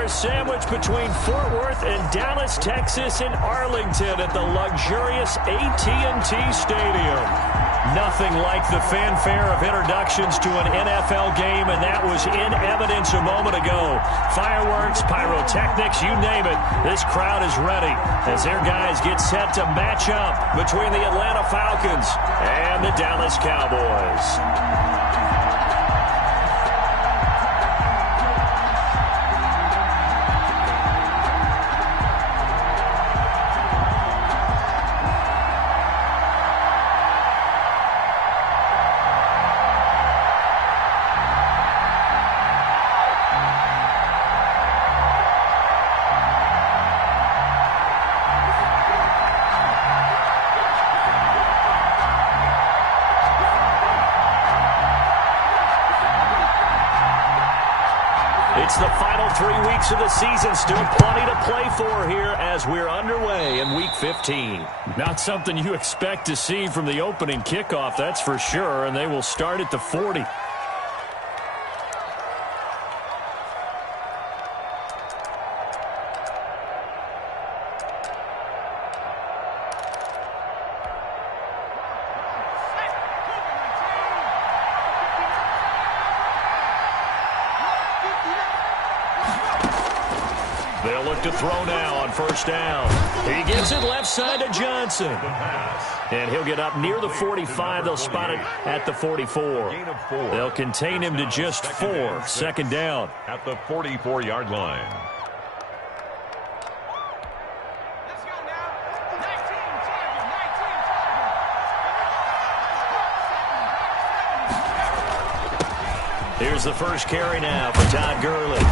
2-hour sandwich between Fort Worth and Dallas, Texas, and Arlington at the luxurious AT&T Stadium. Nothing like the fanfare of introductions to an NFL game, and that was in evidence a moment ago. Fireworks, pyrotechnics, you name it. This crowd is ready as their guys get set to match up between the Atlanta Falcons and the Dallas Cowboys. It's the final 3 weeks of the season. Still plenty to play for here as we're underway in Week 15. Not something you expect to see from the opening kickoff, that's for sure, and they will start at the 40. They'll look to throw now on first down. He gets it left side to Johnson. And he'll get up near the 45. They'll spot it at the 44. They'll contain him to just 4. Second down. At the 44-yard line. Here's the first carry now for Todd Gurley.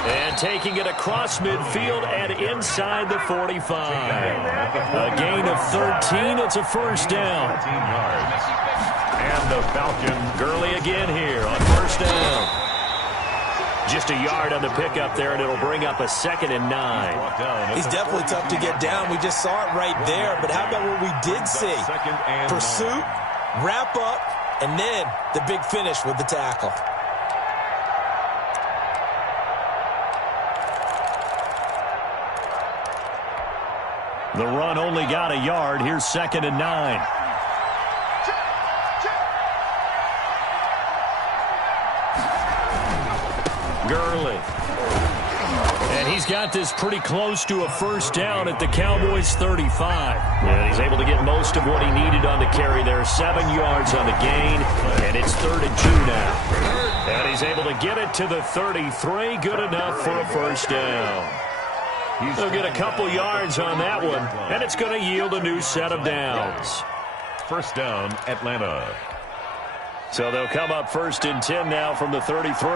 And taking it across midfield and inside the 45. A gain of 13. It's a first down. And the Falcons. Gurley again here on first down. Just a yard on the pickup there, and it'll bring up a 2nd and 9. He's definitely tough to get down. We just saw it right there. But how about what we did see? Pursuit, wrap up, and then the big finish with the tackle. The run only got a yard. Here's 2nd and 9. Gurley. And he's got this pretty close to a first down at the Cowboys' 35. And he's able to get most of what he needed on the carry there. 7 yards on the gain, and it's 3rd and 2 now. And he's able to get it to the 33. Good enough for a first down. They'll get a couple yards on that one, and it's going to yield a new set of downs. First down, Atlanta. So they'll come up 1st and 10 now from the 33.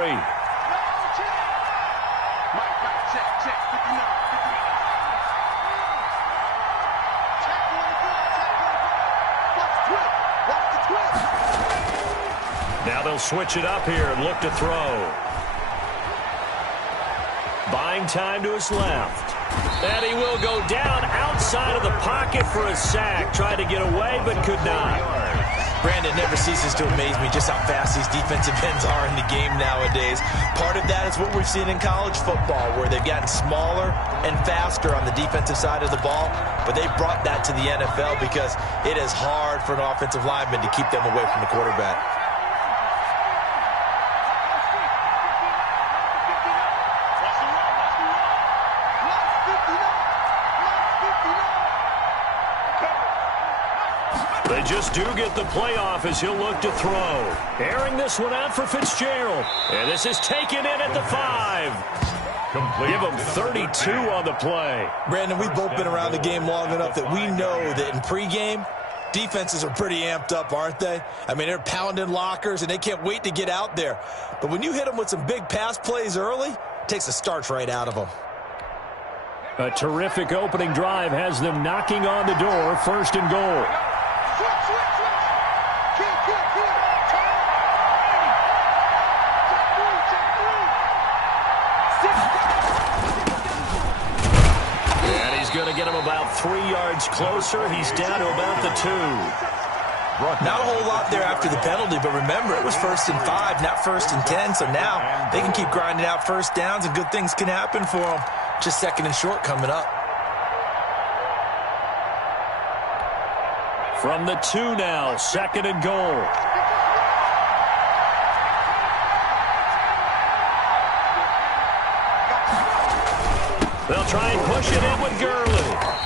Now they'll switch it up here and look to throw. Buying time to his left. And he will go down outside of the pocket for a sack. Tried to get away, but could not. Brandon, never ceases to amaze me just how fast these defensive ends are in the game nowadays. Part of that is what we've seen in college football, where they've gotten smaller and faster on the defensive side of the ball. But they brought that to the NFL because it is hard for an offensive lineman to keep them away from the quarterback. They just do get the playoff as he'll look to throw. Airing this one out for Fitzgerald. And this is taken in at the 5. Complete. Give him 32 on the play. Brandon, we've both been around the game long enough that we know that in pregame, defenses are pretty amped up, aren't they? I mean, they're pounding lockers, and they can't wait to get out there. But when you hit them with some big pass plays early, it takes the starch right out of them. A terrific opening drive has them knocking on the door. 1st and goal. And he's going to get him about 3 yards closer. He's down to about the 2. Not a whole lot there after the penalty, but remember, it was 1st and 5, not 1st and 10, so now they can keep grinding out first downs and good things can happen for them. Just 2nd and short coming up. From the 2 now, 2nd and goal. They'll try and push it in with Gurley.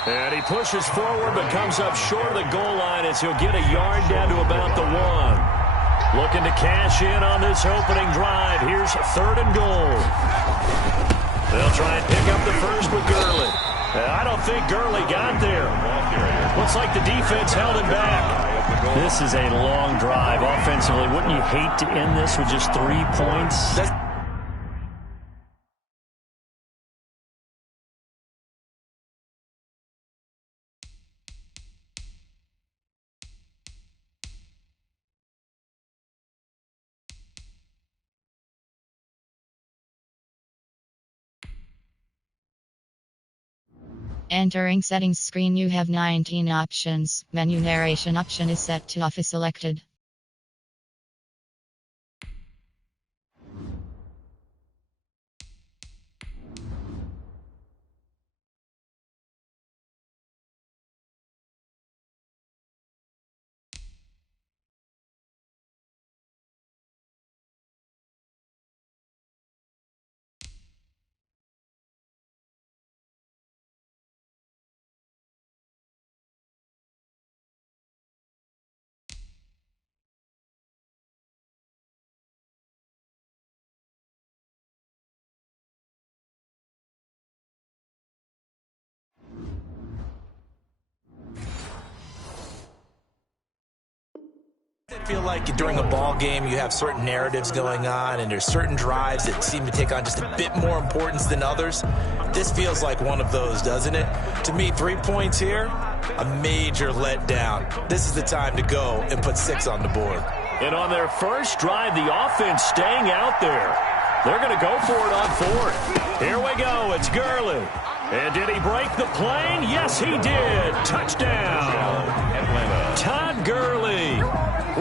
And he pushes forward but comes up short of the goal line as he'll get a yard down to about the 1. Looking to cash in on this opening drive. Here's 3rd and goal. They'll try and pick up the first with Gurley. I don't think Gurley got there. Looks like the defense held him back. This is a long drive offensively. Wouldn't you hate to end this with just 3 points? Entering settings screen, you have 19 options. Menu narration option is set to off is selected. I feel like during a ball game you have certain narratives going on and there's certain drives that seem to take on just a bit more importance than others. This feels like one of those, doesn't it? To me, 3 points here, a major letdown. This is the time to go and put 6 on the board. And on their first drive, the offense staying out there. They're going to go for it on 4th. Here we go. It's Gurley. And did he break the plane? Yes, he did. Touchdown. Atlanta. Todd Gurley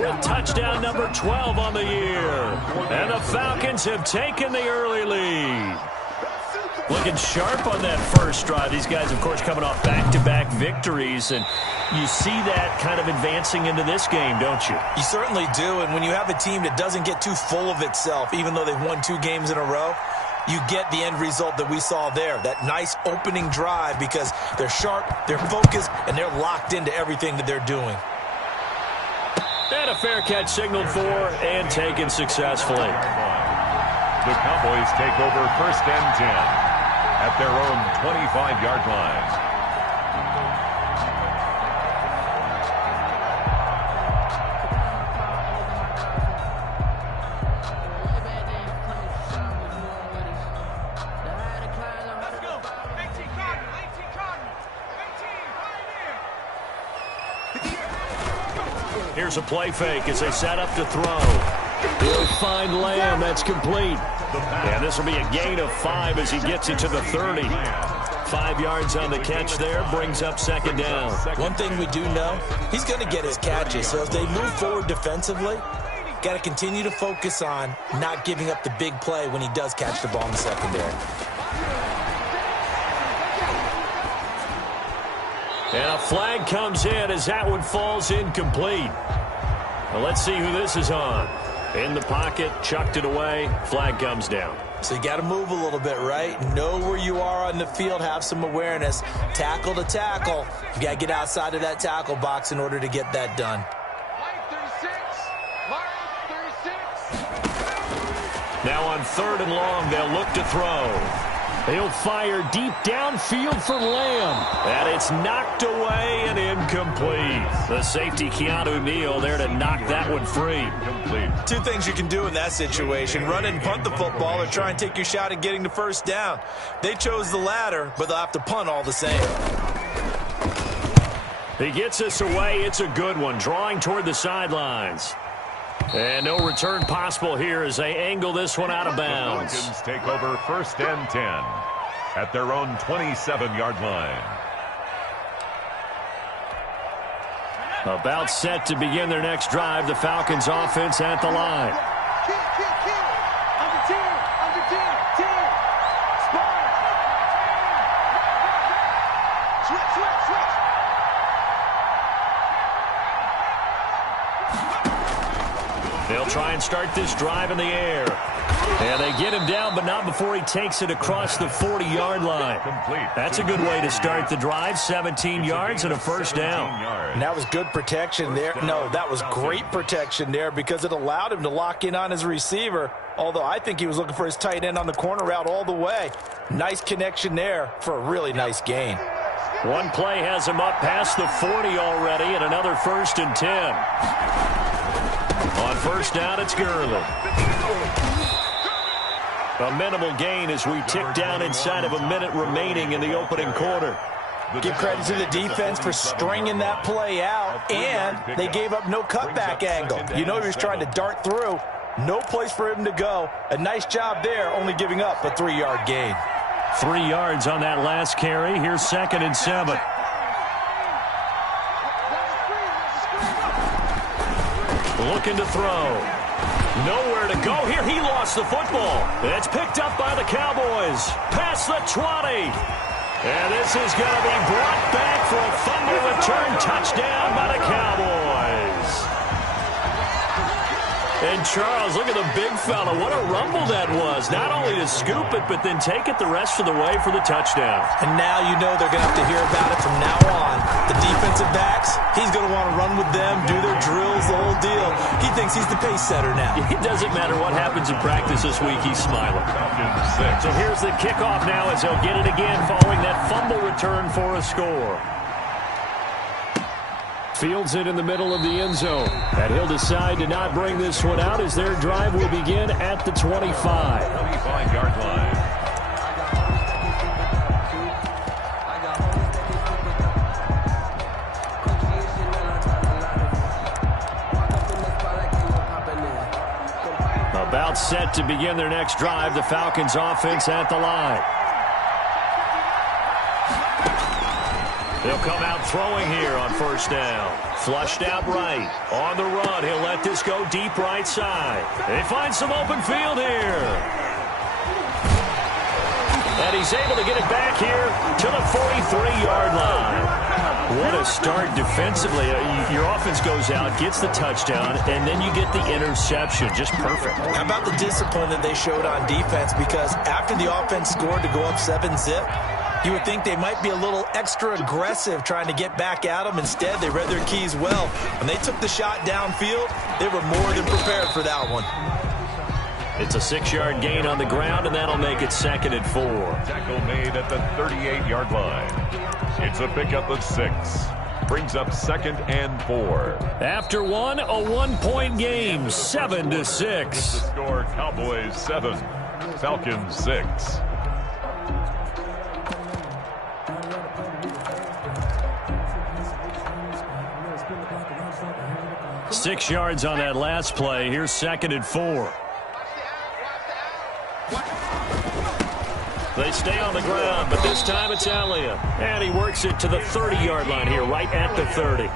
with touchdown number 12 on the year. And the Falcons have taken the early lead. Looking sharp on that first drive. These guys, of course, coming off back-to-back victories. And you see that kind of advancing into this game, don't you? You certainly do. And when you have a team that doesn't get too full of itself, even though they've won 2 games in a row, you get the end result that we saw there. That nice opening drive because they're sharp, they're focused, and they're locked into everything that they're doing. And a fair catch signaled for and taken successfully. The Cowboys take over 1st and 10 at their own 25-yard line. Here's a play fake as they set up to throw. He'll find Lamb. That's complete. And this will be a gain of 5 as he gets it to the 30. 5 yards on the catch there, brings up 2nd down. One thing we do know, he's going to get his catches. So as they move forward defensively, got to continue to focus on not giving up the big play when he does catch the ball in the secondary. And a flag comes in as that one falls incomplete. Well, let's see who this is on. In the pocket, chucked it away, flag comes down. So you got to move a little bit, right? Know where you are on the field, have some awareness. Tackle to tackle. You got to get outside of that tackle box in order to get that done. Now on 3rd and long, they'll look to throw. He'll fire deep downfield for Lamb. And it's knocked away and incomplete. The safety, Keanu Neal, there to knock that one free. Complete. 2 things you can do in that situation. Run and punt the football or try and take your shot at getting the first down. They chose the latter, but they'll have to punt all the same. He gets us away. It's a good one. Drawing toward the sidelines. And no return possible here as they angle this one out of bounds. The Falcons take over 1st and 10 at their own 27-yard line. About set to begin their next drive. The Falcons offense at the line. They'll try and start this drive in the air. And they get him down, but not before he takes it across the 40-yard line. That's a good way to start the drive. 17 yards and a first down. And that was good protection there. No, that was great protection there because it allowed him to lock in on his receiver, although I think he was looking for his tight end on the corner route all the way. Nice connection there for a really nice gain. One play has him up past the 40 already, and another 1st and 10. On first down, it's Gurley. A minimal gain as we tick down inside of a minute remaining in the opening quarter. Give credit to the defense for stringing that play out, and they gave up no cutback angle. You know he was trying to dart through. No place for him to go. A nice job there, only giving up a 3-yard gain. 3 yards on that last carry. Here's 2nd and 7. Looking to throw. Nowhere to go here. He lost the football. It's picked up by the Cowboys. Past the 20. And this is going to be brought back for a fumble return touchdown by the Cowboys. And Charles, look at the big fella. What a rumble that was. Not only to scoop it, but then take it the rest of the way for the touchdown. And now you know they're going to have to hear about it from now on. The defensive backs, he's going to want to run with them, do their drills, the whole deal. He thinks he's the pace setter now. It doesn't matter what happens in practice this week, he's smiling. So here's the kickoff now as they'll get it again following that fumble return for a score. Fields it in the middle of the end zone. And he'll decide to not bring this one out as their drive will begin at the 25. 25-yard line. About set to begin their next drive. The Falcons offense at the line. They'll come out throwing here on first down. Flushed out right. On the run, he'll let this go deep right side. They find some open field here. And he's able to get it back here to the 43-yard line. What a start defensively. Your offense goes out, gets the touchdown, and then you get the interception. Just perfect. How about the discipline that they showed on defense? Because after the offense scored to go up 7-zip, you would think they might be a little extra aggressive trying to get back at them. Instead, they read their keys well. When they took the shot downfield, they were more than prepared for that one. It's a 6-yard gain on the ground, and that'll make it 2nd and 4. Tackle made at the 38-yard line. It's a pickup of 6. Brings up 2nd and 4. After one, a 1-point game, 7-6. The score, Cowboys 7, Falcons 6. Six yards on that last play. Here's 2nd and 4. They stay on the ground, but this time it's Elliott. And he works it to the 30-yard line here, right at the 30.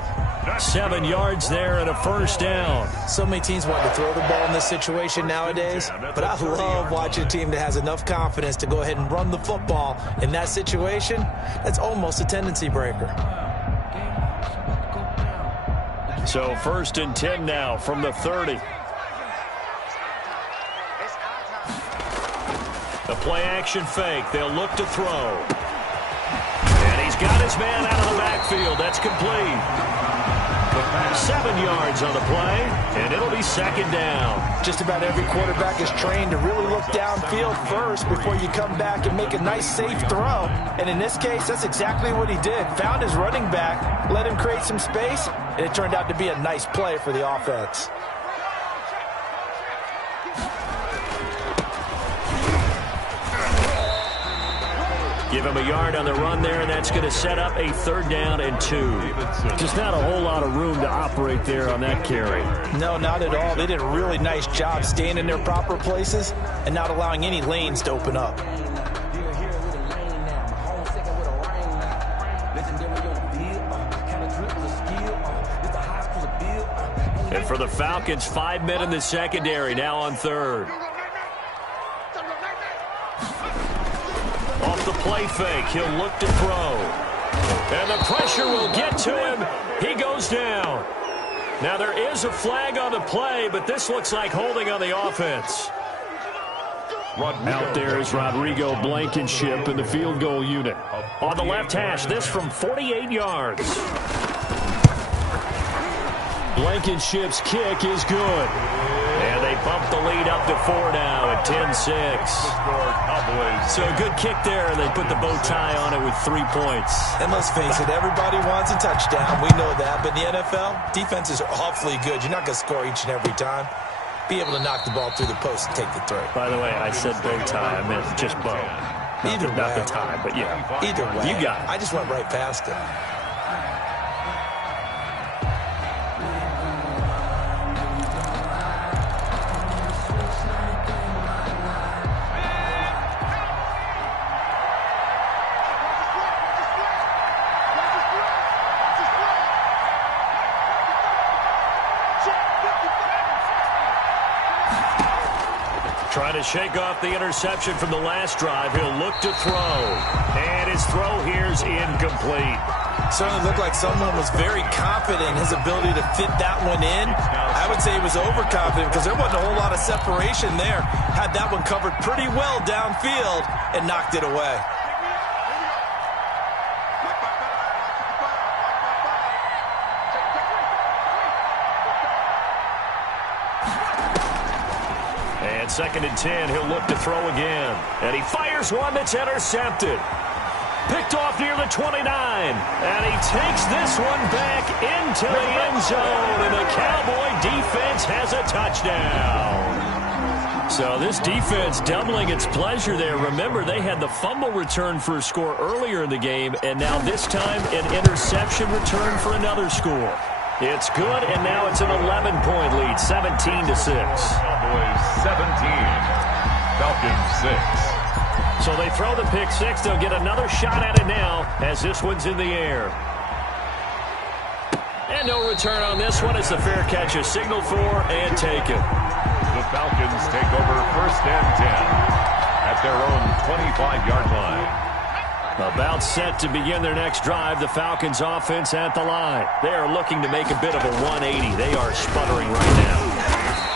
7 yards there and a first down. So many teams want to throw the ball in this situation nowadays, but I love watching a team that has enough confidence to go ahead and run the football. In that situation, that's almost a tendency breaker. So 1st and 10 now from the 30. The play-action fake. They'll look to throw. And he's got his man out of the backfield. That's complete. 7 yards on the play, and it'll be 2nd down. Just about every quarterback is trained to really look downfield first before you come back and make a nice, safe throw. And in this case, that's exactly what he did. Found his running back, let him create some space, and it turned out to be a nice play for the offense. Give him a yard on the run there, and that's going to set up a 3rd down and 2. Just not a whole lot of room to operate there on that carry. No, not at all. They did a really nice job staying in their proper places and not allowing any lanes to open up. And for the Falcons, 5 men in the secondary, now on third. Off the play fake, he'll look to throw. And the pressure will get to him. He goes down. Now there is a flag on the play, but this looks like holding on the offense. Out there is Rodrigo Blankenship in the field goal unit. On the left hash, this from 48 yards. Blankenship's kick is good. And they bump the lead up to 4 now at 10-6. So a good kick there, and they put the bow tie on it with 3 points. And let's face it, everybody wants a touchdown. We know that. But in the NFL, defenses are awfully good. You're not going to score each and every time. Be able to knock the ball through the post and take the throw. By the way, I said bow tie. I meant just bow. Not the tie, but yeah. Either way. You got it. I just went right past it. Trying to shake off the interception from the last drive. He'll look to throw. And his throw here's incomplete. Certainly looked like someone was very confident in his ability to fit that one in. I would say he was overconfident because there wasn't a whole lot of separation there. Had that one covered pretty well downfield and knocked it away. Second and 10, he'll look to throw again. And he fires one that's intercepted. Picked off near the 29. And he takes this one back into the end zone. And the Cowboy defense has a touchdown. So this defense doubling its pleasure there. Remember, they had the fumble return for a score earlier in the game. And now this time, an interception return for another score. It's good, and now it's an 11-point lead, 17-6. Cowboys 17, Falcons 6. So they throw the pick six. They'll get another shot at it now as this one's in the air. And no return on this one. It's the fair catch is signaled for and taken. The Falcons take over first and 10 at their own 25-yard line. About set to begin their next drive. The Falcons offense at the line. They are looking to make a bit of a 180. They are sputtering right now.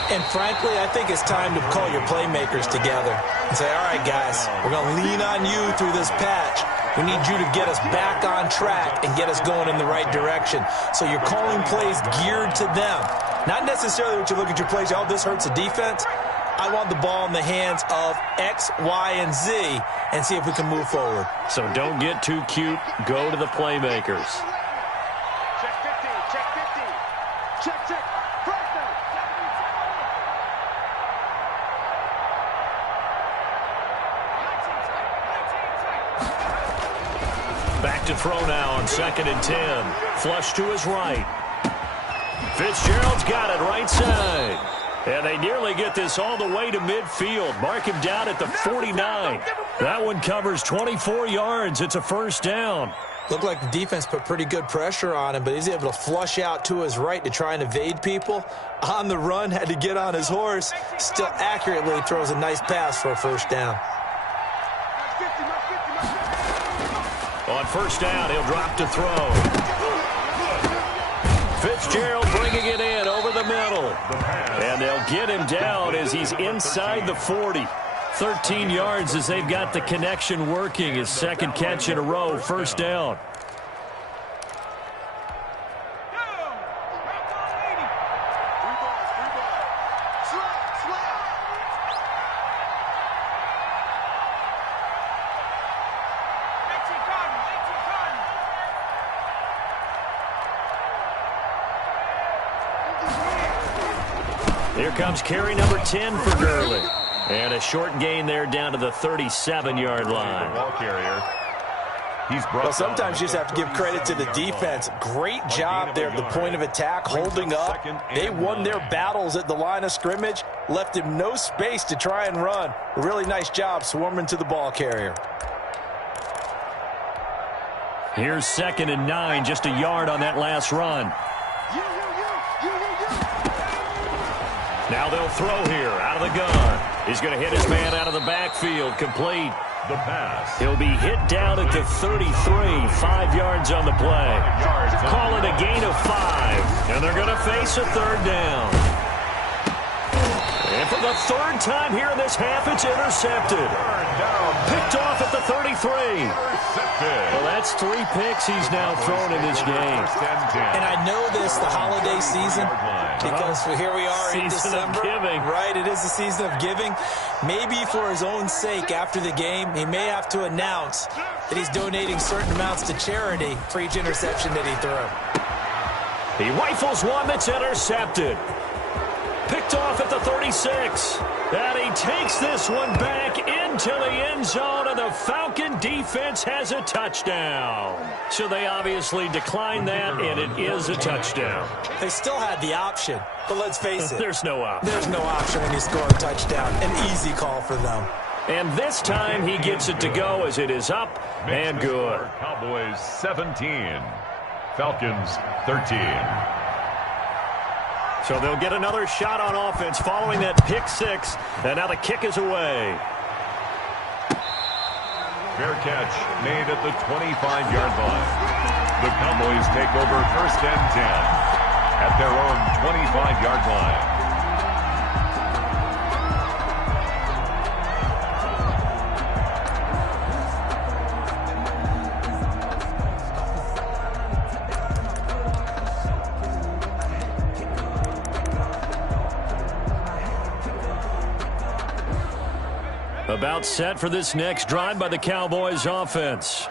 And frankly, I think it's time to call your playmakers together and say, all right, guys, we're going to lean on you through this patch. We need you to get us back on track and get us going in the right direction. So you're calling plays geared to them. Not necessarily what you look at your plays, oh, this hurts the defense. I want the ball in the hands of X, Y, and Z and see if we can move forward. So don't get too cute. Go to the playmakers. Check 50, check 50. Check, check. First down. Back to throw now on 2nd and 10. Flush to his right. Fitzgerald's got it right side. And they nearly get this all the way to midfield. Mark him down at the 49. That one covers 24 yards. It's a first down. Looked like the defense put pretty good pressure on him, but he's able to flush out to his right to try and evade people. On the run, had to get on his horse. Still accurately throws a nice pass for a first down. On first down, he'll drop to throw. Fitzgerald bringing it in over the middle. And they'll get him down as he's inside the 40. 13 yards as they've got the connection working. His second catch in a row, first down. Here comes carry number 10 for Gurley. And a short gain there down to the 37-yard line. Ball carrier. Well, sometimes you just have to give credit to the defense. Great job there at the point of attack, holding up. They won their battles at the line of scrimmage, left him no space to try and run. A really nice job swarming to the ball carrier. Here's 2nd and 9, just a yard on that last run. Now they'll throw here out of the gun. He's going to hit his man out of the backfield. Complete. The pass. He'll be hit down at the 33, 5 yards on the play. Call it a gain of 5, and they're going to face a third down. And for the third time here in this half, it's intercepted. Picked off at the 33. Well, that's 3 picks he's now thrown in this game. And I know this, the holiday season, because here we are in December. Giving. Right, it is the season of giving. Maybe for his own sake after the game, he may have to announce that he's donating certain amounts to charity for each interception that he threw. He rifles one that's intercepted. Picked off at the 36. And he takes this one back into the end zone, and the Falcon defense has a touchdown. So they obviously declined that, and it is a touchdown. They still had the option, but let's face it. There's no option. There's no option when you score a touchdown. An easy call for them. And this time he gets it to go as it is up and good. Cowboys 17. Falcons 13. So they'll get another shot on offense following that pick 6. And now the kick is away. Fair catch made at the 25-yard line. The Cowboys take over 1st and 10 at their own 25-yard line. About set for this next drive by the Cowboys offense.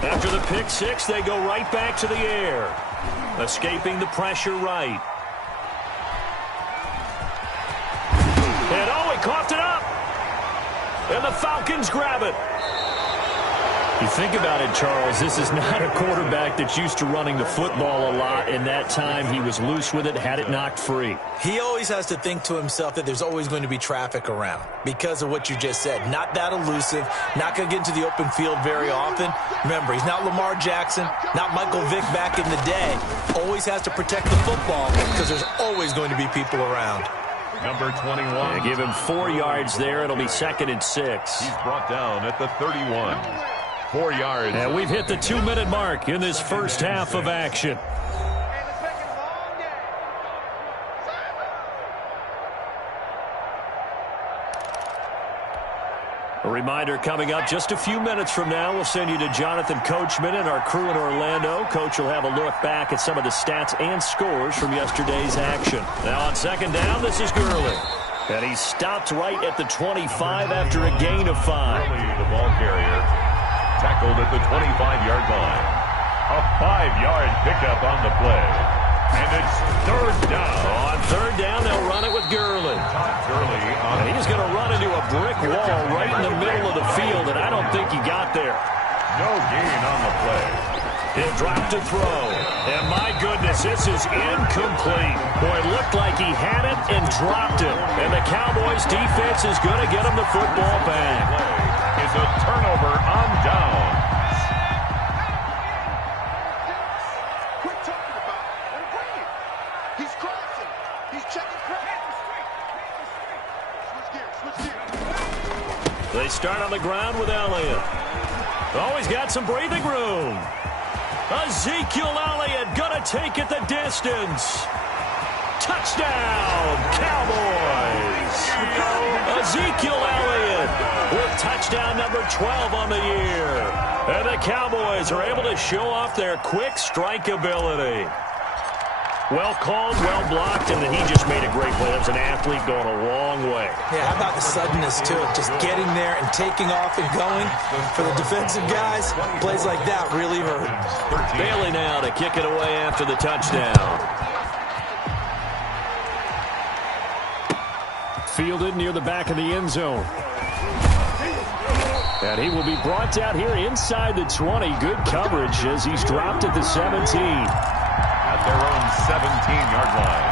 After the pick 6, they go right back to the air. Escaping the pressure right. And he coughed it up. And the Falcons grab it. You think about it, Charles, this is not a quarterback that's used to running the football a lot. In that time, he was loose with it, had it knocked free. He always has to think to himself that there's always going to be traffic around because of what you just said. Not that elusive, not going to get into the open field very often. Remember, he's not Lamar Jackson, not Michael Vick back in the day. Always has to protect the football because there's always going to be people around. Number 21. They give him 4 yards there. It'll be 2nd and 6. He's brought down at the 31. 4 yards. And we've hit the 2-minute mark in this first half of action. A reminder coming up just a few minutes from now. We'll send you to Jonathan Coachman and our crew in Orlando. Coach will have a look back at some of the stats and scores from yesterday's action. Now on 2nd down, this is Gurley. And he stopped right at the 25 after a gain of 5. The ball carrier tackled at the 25-yard line. A 5-yard pickup on the play. And it's 3rd down. On 3rd down, they'll run it with Gurley. Gurley on. And he's going to run into a brick wall right in the middle of the field, and I don't think he got there. No gain on the play. He'll drop to throw. And my goodness, this is incomplete. Boy, it looked like he had it and dropped it. And the Cowboys defense is going to get him the football back. Is a turnover on down. Quit talking about it and bring it. He's crossing. He's checking credit. Switch gears. They start on the ground with Elliott. Oh, he's got some breathing room. Ezekiel Elliott gonna take it the distance. Touchdown, Cowboys! Ezekiel Elliott with touchdown number 12 on the year. And the Cowboys are able to show off their quick strike ability. Well called, well blocked, and he just made a great play. That was an athlete going a long way. Yeah, how about the suddenness to it? Just getting there and taking off and going. For the defensive guys, plays like that really hurt. Bailey now to kick it away after the touchdown. Fielded near the back of the end zone. And he will be brought down here inside the 20. Good coverage as he's dropped at the 17. At their own 17-yard line.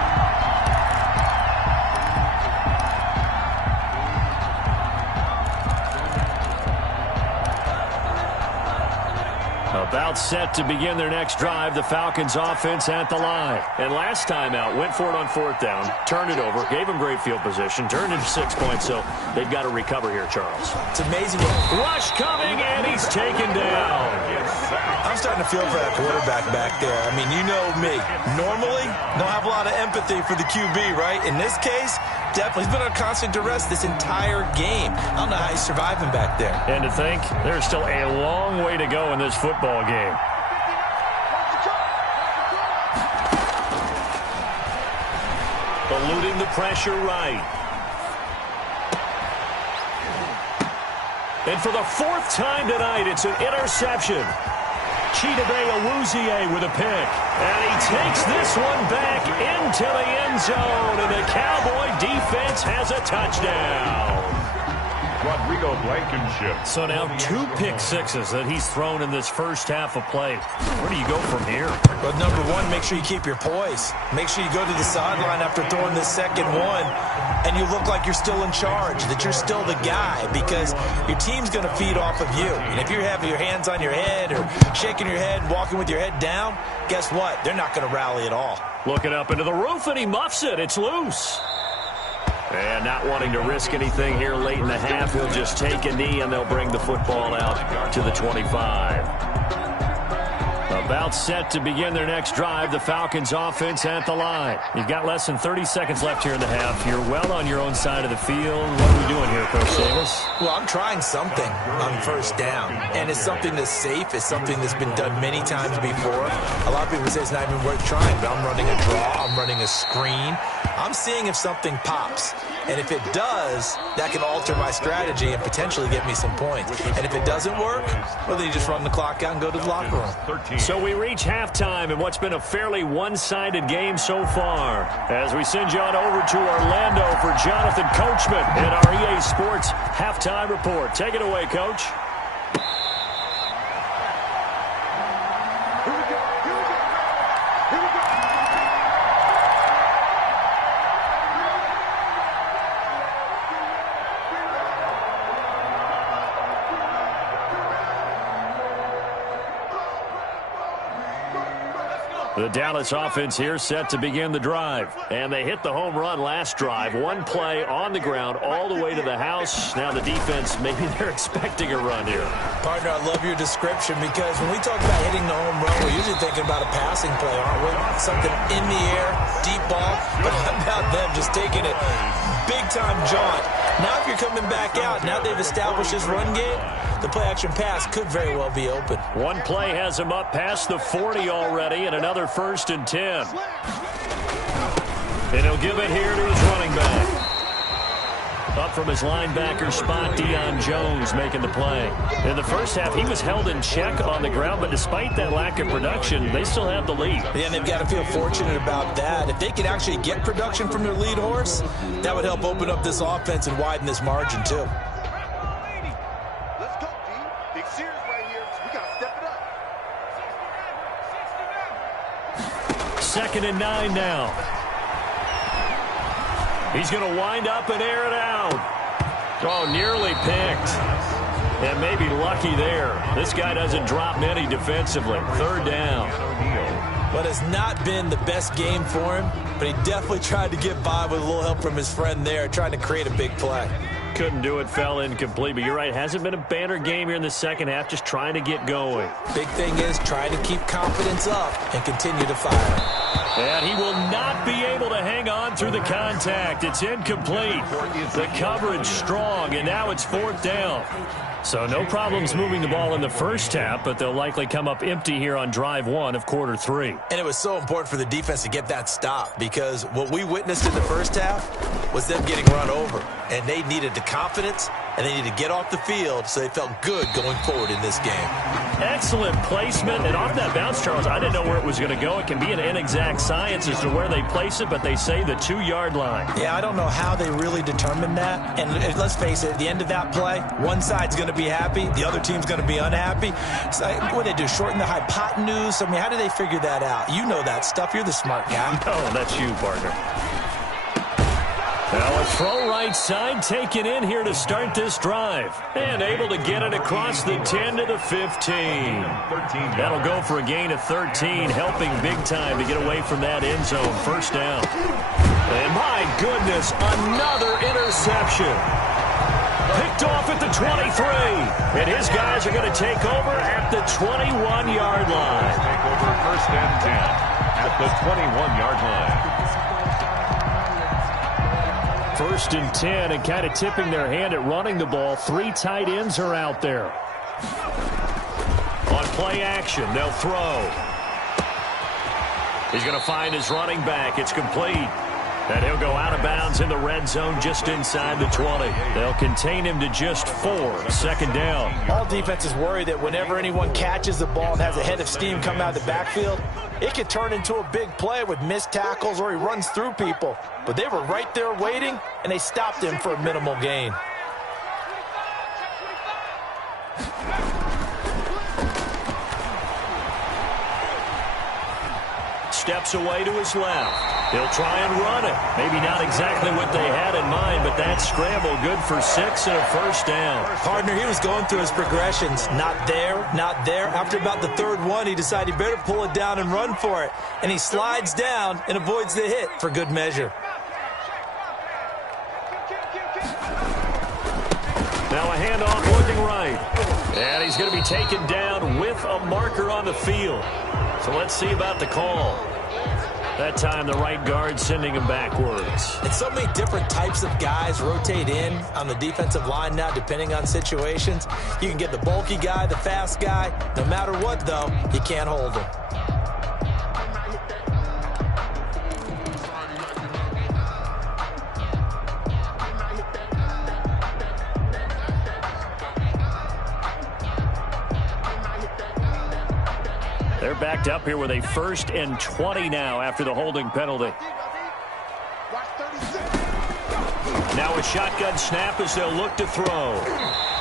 A About set to begin their next drive, the Falcons offense at the line. And last time out, went for it on 4th down, turned it over, gave them great field position, turned into 6 points, so they've got to recover here, Charles. It's amazing. Rush coming, and he's taken down. I'm starting to feel for that quarterback back there. I mean, you know me. Normally, don't have a lot of empathy for the QB, right? In this case, definitely. He's been on constant duress this entire game. I don't know how he's surviving back there. And to think, there's still a long way to go in this football game. Eluding the pressure right. And for the 4th time tonight, it's an interception. Chidobe Awuzie with a pick. And he takes this one back into the end zone. And the Cowboy defense has a touchdown. Rodrigo Blankenship. So now 2 pick sixes that he's thrown in this first half of play. Where do you go from here? Well, number one, make sure you keep your poise. Make sure you go to the sideline after throwing the second one, and you look like you're still in charge, that you're still the guy, because your team's going to feed off of you. And if you're having your hands on your head or shaking your head, walking with your head down, guess what? They're not going to rally at all. Looking up into the roof, and he muffs it. It's loose. And not wanting to risk anything here late in the half, he'll just take a knee, and they'll bring the football out to the 25. About set to begin their next drive, the Falcons offense at the line. You've got less than 30 seconds left here in the half. You're well on your own side of the field. What are we doing here, Coach Davis? Well, I'm trying something on 1st down, and it's something that's safe. It's something that's been done many times before. A lot of people say it's not even worth trying, but I'm running a draw. I'm running a screen. I'm seeing if something pops. And if it does, that can alter my strategy and potentially get me some points. And if it doesn't work, well, then you just run the clock out and go to the locker room. So we reach halftime in what's been a fairly one-sided game so far. As we send you on over to Orlando for Jonathan Coachman in our EA Sports Halftime Report. Take it away, Coach. The Dallas offense here set to begin the drive. And they hit the home run last drive. One play on the ground all the way to the house. Now the defense, maybe they're expecting a run here. Partner, I love your description, because when we talk about hitting the home run, we're usually thinking about a passing play, aren't we? Something in the air, deep ball. But how about them just taking it big-time jaunt? Now if you're coming back out, now they've established this run game, the play-action pass could very well be open. One play has him up past the 40 already, and another 1st and 10. And he'll give it here to his running back. Up from his linebacker spot, Deion Jones making the play. In the first half, he was held in check on the ground, but despite that lack of production, they still have the lead. Yeah, and they've got to feel fortunate about that. If they could actually get production from their lead horse, that would help open up this offense and widen this margin, too. Let's go, D. Big series right here. We got to step it up. 2nd and 9 now. He's going to wind up and air it out. Oh, nearly picked. And maybe lucky there. This guy doesn't drop many defensively. 3rd down. But it's not been the best game for him, but he definitely tried to get by with a little help from his friend there, trying to create a big play. Couldn't do it, fell incomplete. But you're right, hasn't been a banner game here in the second half, just trying to get going. Big thing is trying to keep confidence up and continue to fire. And he will not be able to hang on through the contact. It's incomplete. The coverage strong, and now it's 4th down. So no problems moving the ball in the first half, but they'll likely come up empty here on drive 1 of quarter 3. And it was so important for the defense to get that stop, because what we witnessed in the first half was them getting run over. And they needed the confidence, and they needed to get off the field so they felt good going forward in this game. Excellent placement. And off that bounce, Charles, I didn't know where it was going to go. It can be an inexact science as to where they place it, but they say the 2-yard line. Yeah, I don't know how they really determined that. And let's face it, at the end of that play, one side's going to be happy, the other team's going to be unhappy. So what do they do, shorten the hypotenuse? I mean, how do they figure that out? You know that stuff. You're the smart guy. Oh, that's you, partner. Now a throw right side taken in here to start this drive. And able to get it across the 10 to the 15. That'll go for a gain of 13, helping big time to get away from that end zone. First down. And my goodness, another interception. Picked off at the 23. And his guys are going to take over at the 21-yard line. Take over first and 10 at the 21-yard line. First and 10, and kind of tipping their hand at running the ball. 3 tight ends are out there. On play action, they'll throw. He's going to find his running back. It's complete. And he'll go out of bounds in the red zone just inside the 20. They'll contain him to just 4. Second down. All defenses worry that whenever anyone catches the ball and has a head of steam come out of the backfield, it could turn into a big play with missed tackles or he runs through people. But they were right there waiting, and they stopped him for a minimal gain. Steps away to his left. He'll try and run it. Maybe not exactly what they had in mind, but that scramble good for 6 and a first down. Partner, he was going through his progressions. Not there, not there. After about the third one, he decided he better pull it down and run for it. And he slides down and avoids the hit for good measure. Now a handoff looking right. And he's going to be taken down with a marker on the field. So let's see about the call. That time the right guard sending him backwards. And so many different types of guys rotate in on the defensive line now depending on situations. You can get the bulky guy, the fast guy. No matter what, though, you can't hold him. They're backed up here with a 1st and 20 now after the holding penalty. Now a shotgun snap as they'll look to throw.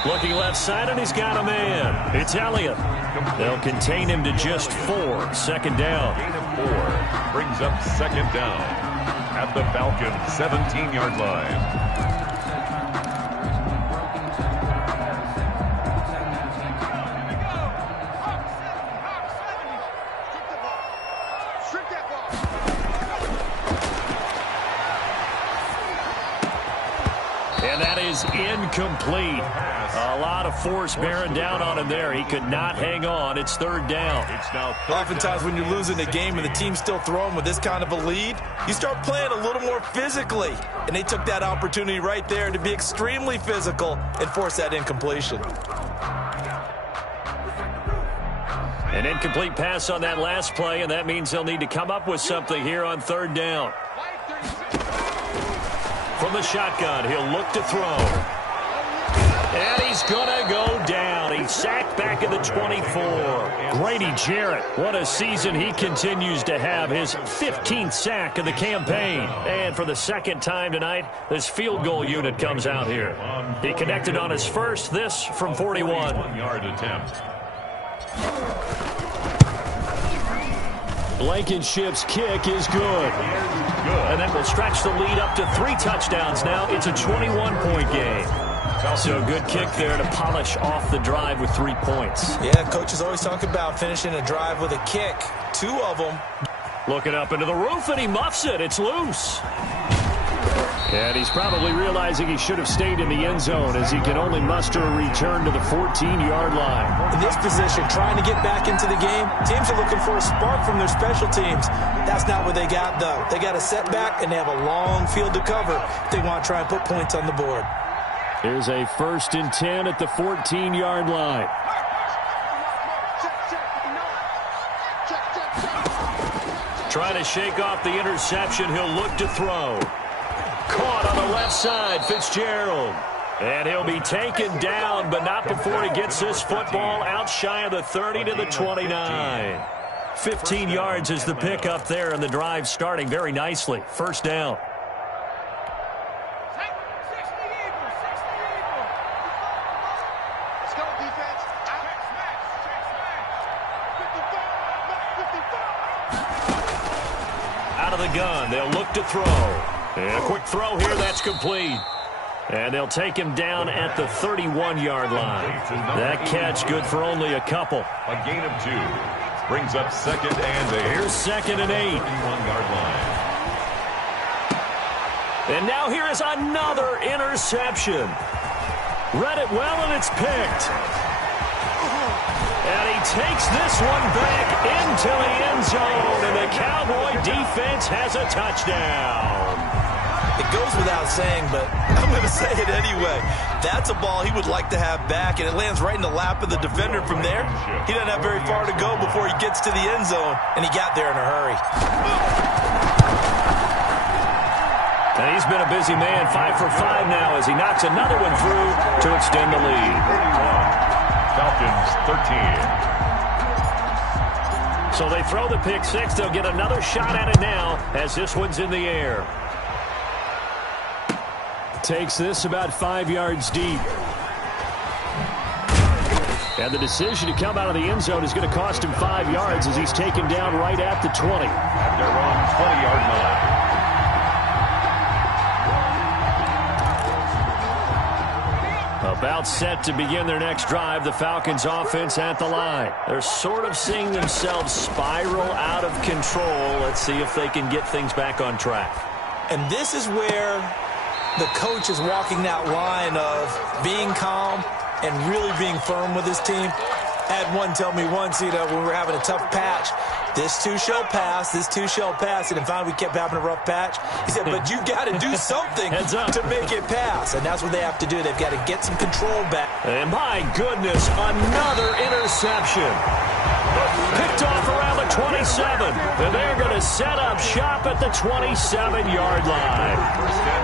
Looking left side, and he's got a man. It's Elliott. They'll contain him to just 4. Second down. Gain of 4 brings up second down at the Falcons' 17-yard line. And that is incomplete. A lot of force bearing down on him there. He could not hang on. It's third down. It's now Oftentimes when you're losing a game and the team's still throwing with this kind of a lead, you start playing a little more physically. And they took that opportunity right there to be extremely physical and force that incompletion. An incomplete pass on that last play, and that means they'll need to come up with something here on third down. From the shotgun, he'll look to throw. And he's going to go down. He's sacked back at the 24. Grady Jarrett, what a season he continues to have. His 15th sack of the campaign. And for the second time tonight, this field goal unit comes out here. He connected on his first, this from 41. 41-yard attempt. Blankenship's kick is good. And that will stretch the lead up to 3 touchdowns now. It's a 21-point game. So a good kick there to polish off the drive with 3 points. Yeah, coaches always talk about finishing a drive with a kick. 2 of them. Looking up into the roof, and he muffs it. It's loose. And he's probably realizing he should have stayed in the end zone as he can only muster a return to the 14-yard line. In this position, trying to get back into the game, teams are looking for a spark from their special teams. That's not what they got, though. They got a setback, and they have a long field to cover if they want to try and put points on the board. Here's a 1st and 10 at the 14-yard line. Trying to shake off the interception. He'll look to throw. Caught on the left side, Fitzgerald. And he'll be taken down, but not before he gets this football out shy of the 30 to the 29. 15 yards is the pickup there, and the drive starting very nicely. First down. Let's go, defense. Out of the gun, they'll look to throw. And a quick throw here, that's complete. And they'll take him down at the 31-yard line. That catch good for only a couple. A gain of 2. Brings up 2nd and 8. Here's 2nd and 8. 31-yard line. And now here is another interception. Read it well, and it's picked. And he takes this one back into the end zone, and the Cowboy defense has a touchdown. It goes without saying, but I'm going to say it anyway. That's a ball he would like to have back, and it lands right in the lap of the defender from there. He doesn't have very far to go before he gets to the end zone, and he got there in a hurry. And he's been a busy man, 5 for 5 now as he knocks another one through to extend the lead. Falcons 13. So they throw the pick six. They'll get another shot at it now as this one's in the air. Takes this about 5 yards deep. And the decision to come out of the end zone is going to cost him 5 yards as he's taken down right at the 20. At their own 20-yard line. About set to begin their next drive, the Falcons offense at the line. They're sort of seeing themselves spiral out of control. Let's see if they can get things back on track. And this is where the coach is walking that line of being calm and really being firm with his team. I had one tell me once, when we were having a tough patch, this too shall pass, this too shall pass. And finally we kept having a rough patch. He said, but you got to do something to make it pass. And that's what they have to do. They've got to get some control back. And my goodness, another interception. Picked off around the 27. And they're going to set up shop at the 27-yard line.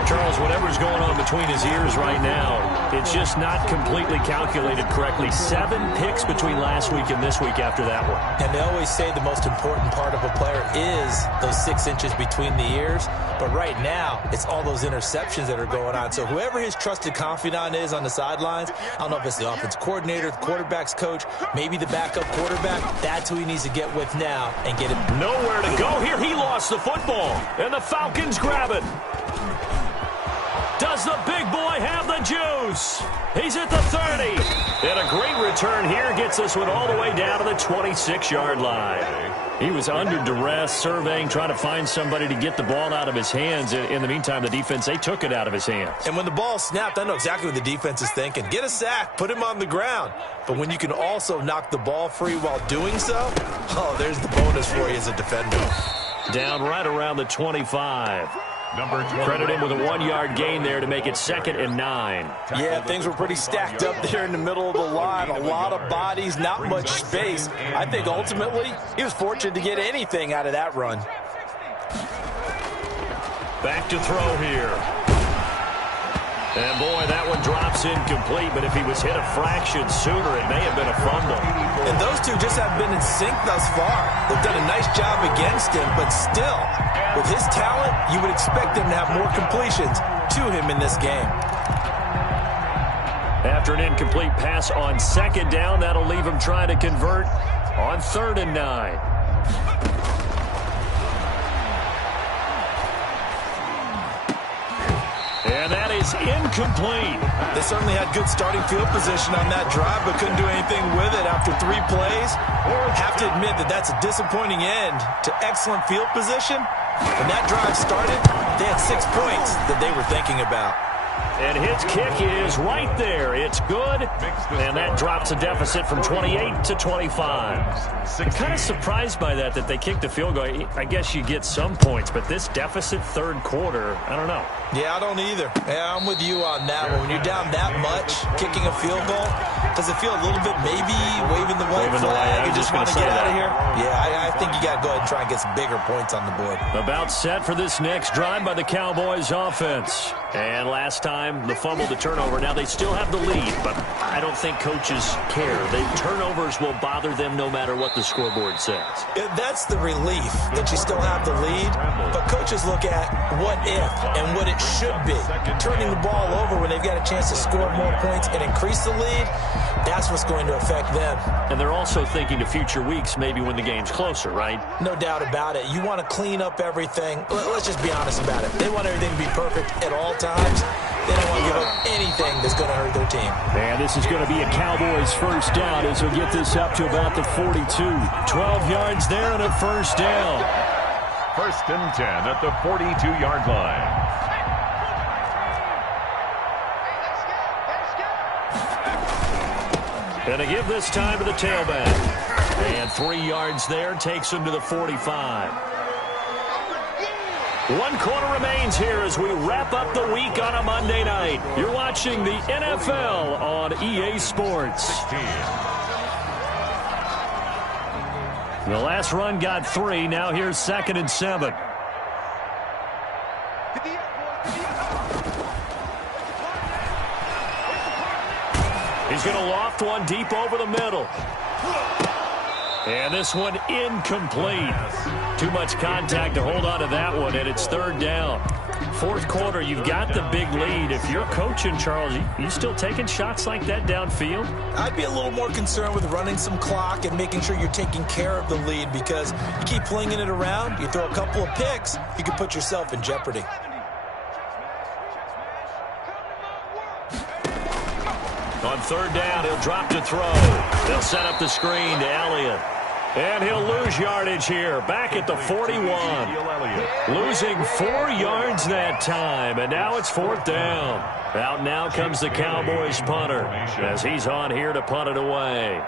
Charles, whatever's going on between his ears right now, it's just not completely calculated correctly. 7 picks between last week and this week after that one. And they always say the most important part of a player is those 6 inches between the ears. But right now, it's all those interceptions that are going on. So whoever his trusted confidant is on the sidelines, I don't know if it's the offensive coordinator, the quarterback's coach, maybe the backup quarterback, that's who he needs to get with now and get it. Nowhere to go here. He lost the football, and the Falcons grab it. Does the big boy have the juice? He's at the 30. And a great return here gets this one all the way down to the 26-yard line. He was under duress, surveying, trying to find somebody to get the ball out of his hands. In the meantime, the defense, they took it out of his hands. And when the ball snapped, I know exactly what the defense is thinking. Get a sack, put him on the ground. But when you can also knock the ball free while doing so, oh, there's the bonus for you as a defender. Down right around the 25. Credit him with a 1-yard gain there to make it 2nd and 9. Yeah, things were pretty stacked up there in the middle of the line. A lot of bodies, not much space. I think ultimately he was fortunate to get anything out of that run. Back to throw here. And, boy, that one drops incomplete, but if he was hit a fraction sooner, it may have been a fumble. And those two just haven't been in sync thus far. They've done a nice job against him, but still, with his talent, you would expect them to have more completions to him in this game. After an incomplete pass on 2nd down, that'll leave him trying to convert on 3rd and 9. And that is incomplete. They certainly had good starting field position on that drive, but couldn't do anything with it after 3 plays. Have to admit that that's a disappointing end to excellent field position. When that drive started, they had 6 points that they were thinking about. And his kick is right there. It's good. And that drops a deficit from 28 to 25. I'm kind of surprised by that they kicked the field goal. I guess you get some points, but this deficit 3rd quarter, I don't know. Yeah, I don't either. Yeah, I'm with you on that one. When you're down that much, kicking a field goal, does it feel a little bit maybe waving the white flag and just want to get out of here? Yeah, I think you got to go ahead and try and get some bigger points on the board. About set for this next drive by the Cowboys offense. And last time time, the fumble, the turnover. Now they still have the lead, but I don't think coaches care. The turnovers will bother them no matter what the scoreboard says. Yeah, that's the relief that you still have the lead, but coaches look at what if and what it should be. Turning the ball over when they've got a chance to score more points and increase the lead, that's what's going to affect them. And they're also thinking to future weeks, maybe when the game's closer, right? No doubt about it. You want to clean up everything. Let's just be honest about it. They want everything to be perfect at all times. They don't want to give up anything that's going to hurt their team. And this is going to be a Cowboys first down as we get this up to about the 42. 12 yards there and a first down. First and 10 at the 42-yard line. And to give this time to the tailback. And 3 yards there takes him to the 45. 1 quarter remains here as we wrap up the week on a Monday night. You're watching the NFL on EA Sports. 16. The last run got 3. Now here's 2nd and 7. He's going to loft one deep over the middle. And this one incomplete. Too much contact to hold on to that one, and it's 3rd down. 4th quarter, you've got the big lead. If you're coaching, Charles, you still taking shots like that downfield? I'd be a little more concerned with running some clock and making sure you're taking care of the lead, because you keep flinging it around, you throw a couple of picks, you can put yourself in jeopardy. On 3rd down, he'll drop to throw. They'll set up the screen to Elliott. And he'll lose yardage here, back at the 41. Losing 4 yards that time, and now it's 4th down. Out now comes the Cowboys punter, as he's on here to punt it away.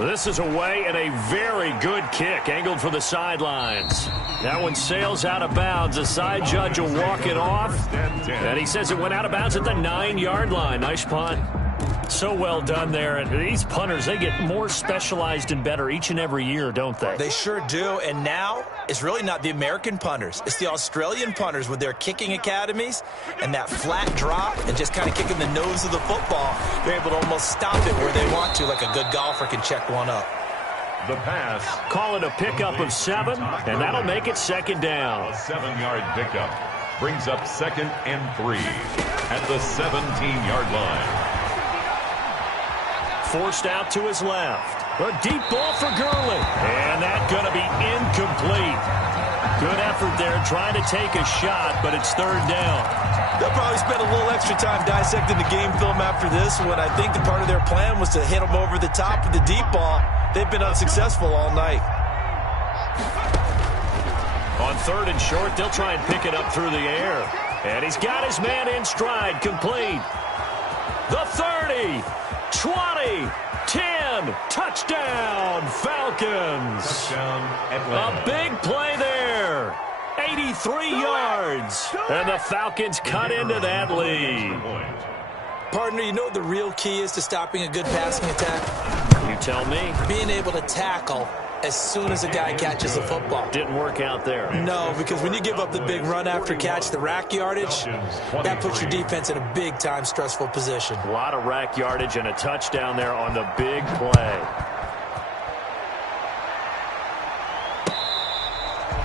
This is away and a very good kick, angled for the sidelines. That one sails out of bounds. The side judge will walk it off, and he says it went out of bounds at the 9-yard line. Nice punt. So well done there. And these punters, they get more specialized and better each and every year, don't they? They sure do. And now it's really not the American punters. It's the Australian punters with their kicking academies and that flat drop and just kind of kicking the nose of the football. They're able to almost stop it where they want to, like a good golfer can check one up. The pass. Call it a pickup of 7, and that'll make it 2nd down. A 7-yard pickup brings up 2nd and 3 at the 17-yard line. Forced out to his left. A deep ball for Gurley. And that's going to be incomplete. Good effort there trying to take a shot, but it's 3rd down. They'll probably spend a little extra time dissecting the game film after this one. I think the part of their plan was to hit them over the top with the deep ball. They've been unsuccessful all night. On 3rd and short, they'll try and pick it up through the air. And he's got his man in stride, complete. The 30. 20, 10, touchdown, Falcons. Touchdown, Atlanta. A big play there. 83 yards. And the Falcons cut into that lead. Partner, you know what the real key is to stopping a good passing attack? You tell me. Being able to tackle as soon as a guy catches the football. Didn't work out there. No, because when you give up the big run after catch, the rack yardage, that puts your defense in a big-time stressful position. A lot of rack yardage and a touchdown there on the big play.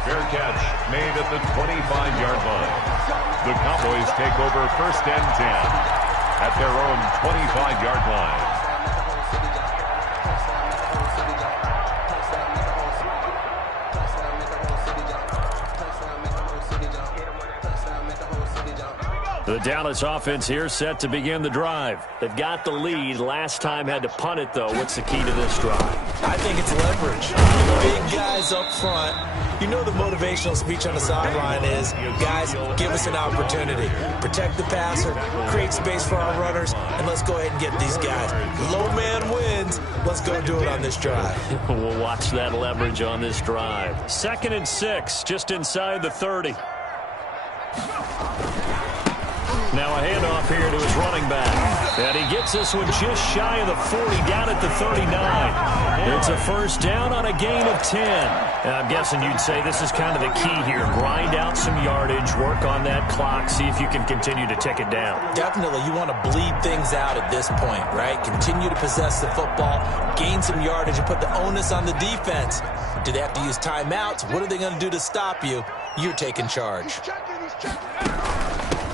Fair catch made at the 25-yard line. The Cowboys take over 1st and 10 at their own 25-yard line. The Dallas offense here set to begin the drive. They've got the lead. Last time had to punt it, though. What's the key to this drive? I think it's leverage. Big guys up front. You know the motivational speech on the sideline is, guys, give us an opportunity. Protect the passer, create space for our runners, and let's go ahead and get these guys. Low man wins. Let's go do it on this drive. We'll watch that leverage on this drive. 2nd and 6, just inside the 30. Now a handoff here to his running back. And he gets this one just shy of the 40, down at the 39. It's a first down on a gain of 10. I'm guessing you'd say this is kind of the key here. Grind out some yardage, work on that clock, see if you can continue to tick it down. Definitely, you want to bleed things out at this point, right? Continue to possess the football, gain some yardage, and put the onus on the defense. Do they have to use timeouts? What are they going to do to stop you? You're taking charge.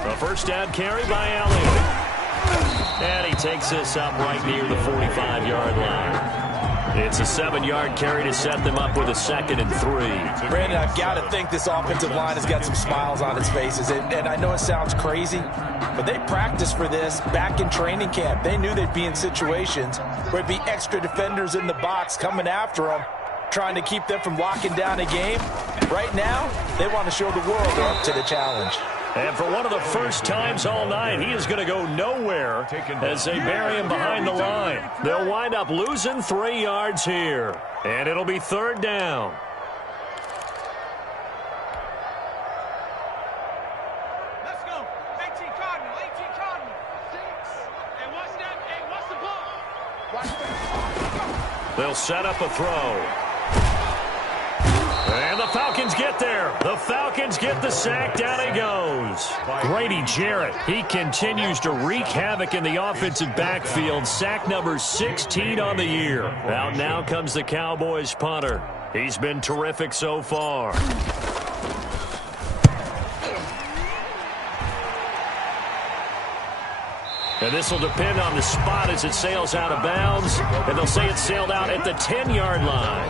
A first down carry by Elliott. And he takes this up right near the 45-yard line. It's a 7-yard carry to set them up with a 2nd and 3. Brandon, I've got to think this offensive line has got some smiles on its faces. And I know it sounds crazy, but they practiced for this back in training camp. They knew they'd be in situations where there'd be extra defenders in the box coming after them, trying to keep them from locking down a game. Right now, they want to show the world they're up to the challenge. And for one of the first times all night, he is going to go nowhere as they bury him behind the line. They'll wind up losing 3 yards here. And it'll be 3rd down. Let's go. 18 Cardinal, 18 Cardinal. Hey, what's that? Hey, what's the ball? They'll set up a throw. And the Falcons get there. The Falcons get the sack. Down he goes. Grady Jarrett, he continues to wreak havoc in the offensive backfield. Sack number 16 on the year. Out now comes the Cowboys punter. He's been terrific so far. And this will depend on the spot as it sails out of bounds. And they'll say it sailed out at the 10-yard line.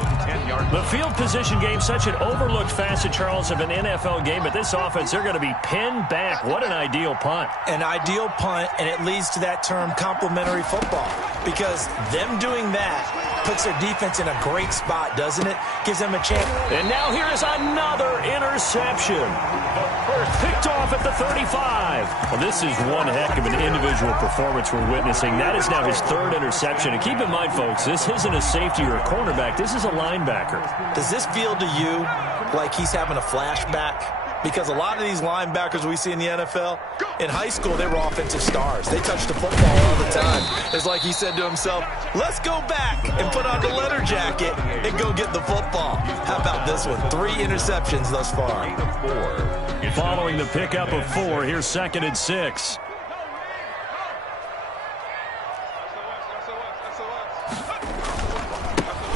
The field position game, such an overlooked facet, Charles, of an NFL game. But this offense, they're going to be pinned back. What an ideal punt. An ideal punt, and it leads to that term complementary football. Because them doing that puts their defense in a great spot, doesn't it? Gives them a chance. And now here is another interception. Picked off at the 35. Well, this is one heck of an individual performance we're witnessing. That is now his 3rd interception. And keep in mind, folks, this isn't a safety or a cornerback. This is a linebacker. Does this feel to you like he's having a flashback? Because a lot of these linebackers we see in the NFL, in high school, they were offensive stars. They touched the football all the time. It's like he said to himself, let's go back and put on the leather jacket and go get the football. How about this one? 3 interceptions thus far. Following the pickup of 4, here's 2nd and 6.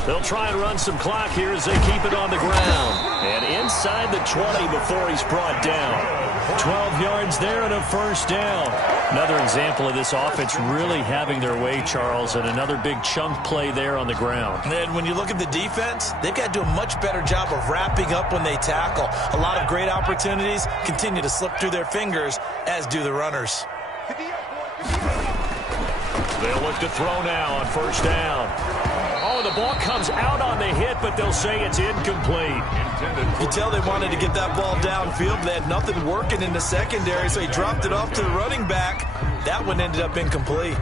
They'll try and run some clock here as they keep it on the ground. And inside the 20 before he's brought down. 12 yards there and a first down. Another example of this offense really having their way, Charles, and another big chunk play there on the ground. And when you look at the defense, they've got to do a much better job of wrapping up when they tackle. A lot of great opportunities continue to slip through their fingers, as do the runners. They'll look to throw now on first down. Oh, the ball comes out on the hit, but they'll say it's incomplete. You tell they wanted to get that ball downfield. They had nothing working in the secondary, so he dropped it off to the running back. That one ended up incomplete.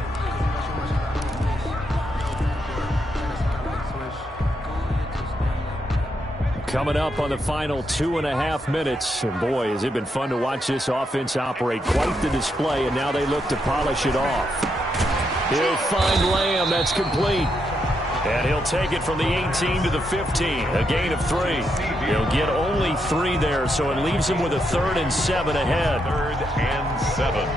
Coming up on the final 2.5 minutes. And boy, has it been fun to watch this offense operate. Quite the display, and now they look to polish it off. He'll find Lamb. That's complete. And he'll take it from the 18 to the 15. A gain of 3. He'll get only 3 there, so it leaves him with a 3rd and 7 ahead. 3rd and 7.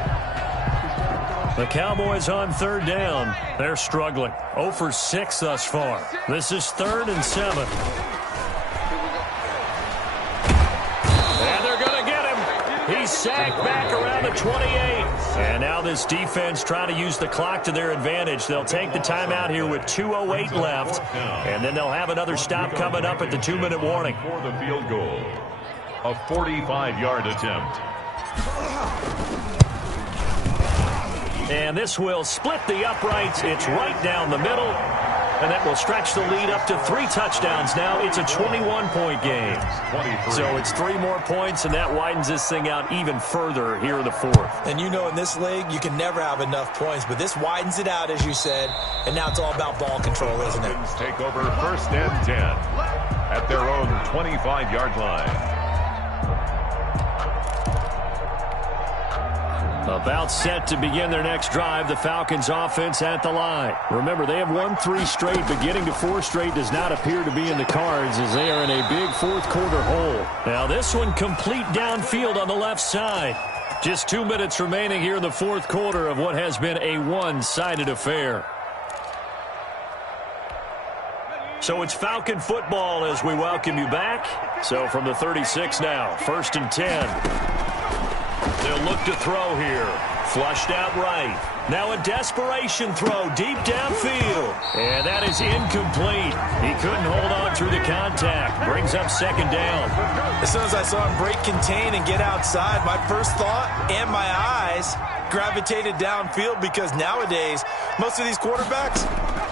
The Cowboys on 3rd down. They're struggling. 0 for 6 thus far. This is 3rd and 7. And they're going to get him. He's sacked back around the 28. And now this defense trying to use the clock to their advantage. They'll take the timeout here with 2:08 left. And then they'll have another stop coming up at the 2-minute warning. For the field goal, a 45-yard attempt. And this will split the uprights. It's right down the middle. And that will stretch the lead up to 3 touchdowns now. It's a 21-point game. 23. So it's 3 more points, and that widens this thing out even further here in the 4th. And you know in this league, you can never have enough points, but this widens it out, as you said, and now it's all about ball control, isn't it? Take over 1st and 10 at their own 25-yard line. About set to begin their next drive, the Falcons offense at the line. Remember, they have won 3 straight, but getting to 4 straight does not appear to be in the cards as they are in a big fourth-quarter hole. Now this one complete downfield on the left side. Just 2 minutes remaining here in the fourth quarter of what has been a one-sided affair. So it's Falcon football as we welcome you back. So from the 36 now, 1st and 10. They'll look to throw here. Flushed out right. Now a desperation throw deep downfield. And that is incomplete. He couldn't hold on through the contact. Brings up 2nd down. As soon as I saw him break contain and get outside, my first thought and my eyes gravitated downfield because nowadays, most of these quarterbacks,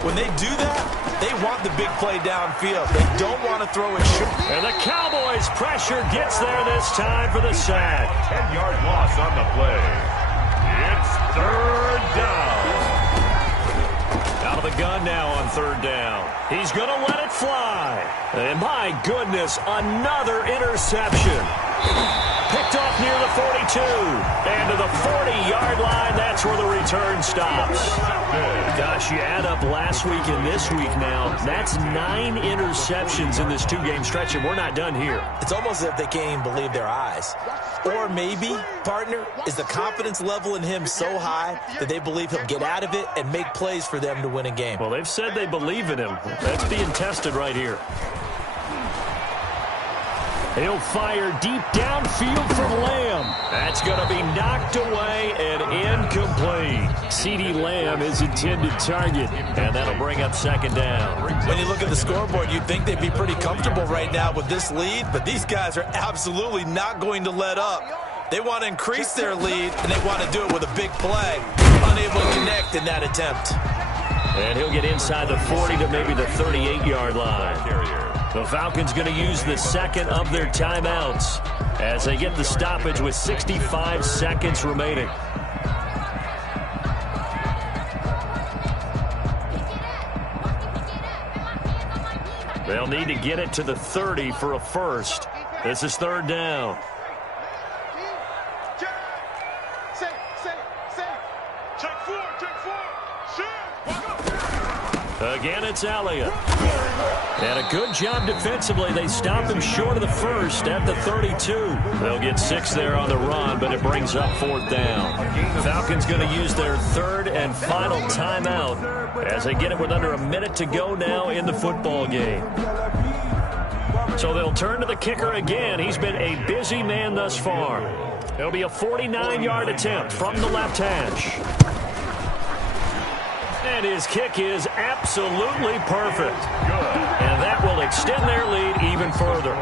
when they do that, they want the big play downfield. They don't want to throw it short. And the Cowboys' pressure gets there this time for the sack. 10-yard loss on the play. It's 3rd down. Out of the gun now on 3rd down. He's going to let it fly. And my goodness, another interception. Picked off near the 42. And to the 40-yard line, that's where the return stops. Gosh, you add up last week and this week now, that's 9 interceptions in this 2-game stretch, and we're not done here. It's almost as if they can't even believe their eyes. Or maybe, partner, is the confidence level in him so high that they believe he'll get out of it and make plays for them to win a game. Well, they've said they believe in him. That's being tested right here. He'll fire deep downfield from Lamb. That's going to be knocked away and incomplete. CeeDee Lamb is intended target, and that'll bring up 2nd down. When you look at the scoreboard, you'd think they'd be pretty comfortable right now with this lead, but these guys are absolutely not going to let up. They want to increase their lead, and they want to do it with a big play. Unable to connect in that attempt. And he'll get inside the 40 to maybe the 38-yard line. The Falcons going to use the 2nd of their timeouts as they get the stoppage with 65 seconds remaining. They'll need to get it to the 30 for a first. This is 3rd down. Again, it's Elliott. And a good job defensively. They stop him short of the first at the 32. They'll get 6 there on the run, but it brings up 4th down. Falcons going to use their 3rd and final timeout as they get it with under a minute to go now in the football game. So they'll turn to the kicker again. He's been a busy man thus far. It'll be a 49-yard attempt from the left hash. And his kick is absolutely perfect. And that will extend their lead even further.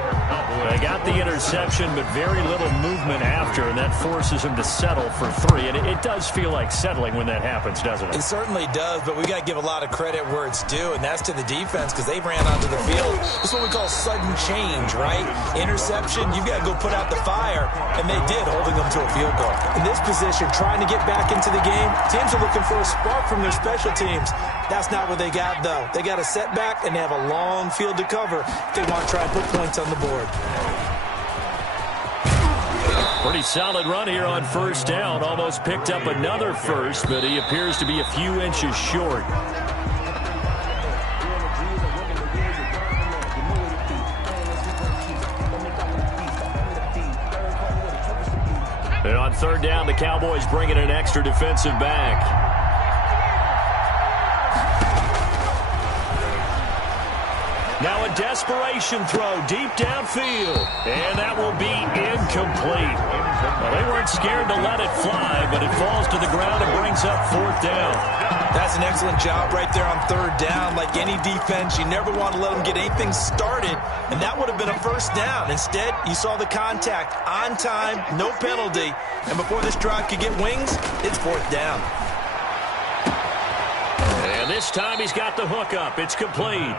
They got the interception, but very little movement after, and that forces him to settle for 3. And it does feel like settling when that happens, doesn't it? It certainly does, but we got to give a lot of credit where it's due, and that's to the defense because they ran onto the field. This is what we call sudden change, right? Interception, you've got to go put out the fire, and they did, holding them to a field goal. In this position, trying to get back into the game, teams are looking for a spark from their special teams. That's not what they got, though. They got a setback, and they have a long field to cover if they want to try and put points on the board. Pretty solid run here on 1st down. Almost picked up another first, but he appears to be a few inches short. And on 3rd down, the Cowboys bring in an extra defensive back. Now a desperation throw deep downfield. And that will be incomplete. Well, they weren't scared to let it fly, but it falls to the ground and brings up 4th down. That's an excellent job right there on 3rd down. Like any defense, you never want to let them get anything started, and that would have been a 1st down. Instead, you saw the contact on time, no penalty, and before this drive could get wings, it's 4th down. And this time he's got the hook up. It's complete.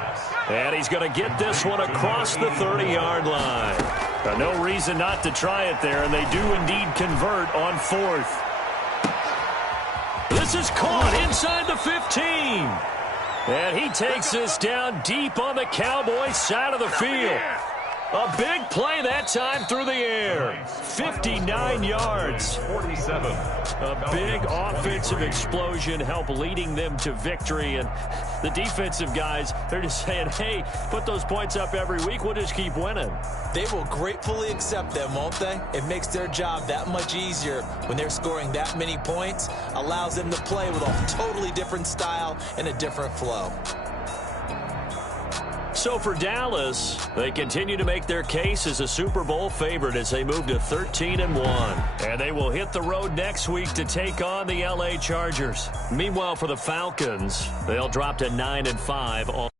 And he's going to get this one across the 30-yard line. No reason not to try it there, and they do indeed convert on 4th. This is caught inside the 15. And he takes this down deep on the Cowboys side of the field. A big play that time through the air. 59 yards. 47. A big offensive explosion helped leading them to victory. And the defensive guys, they're just saying, hey, put those points up every week. We'll just keep winning. They will gratefully accept them, won't they? It makes their job that much easier when they're scoring that many points. Allows them to play with a totally different style and a different flow. So for Dallas, they continue to make their case as a Super Bowl favorite as they move to 13-1. And they will hit the road next week to take on the LA Chargers. Meanwhile, for the Falcons, they'll drop to 9-5 on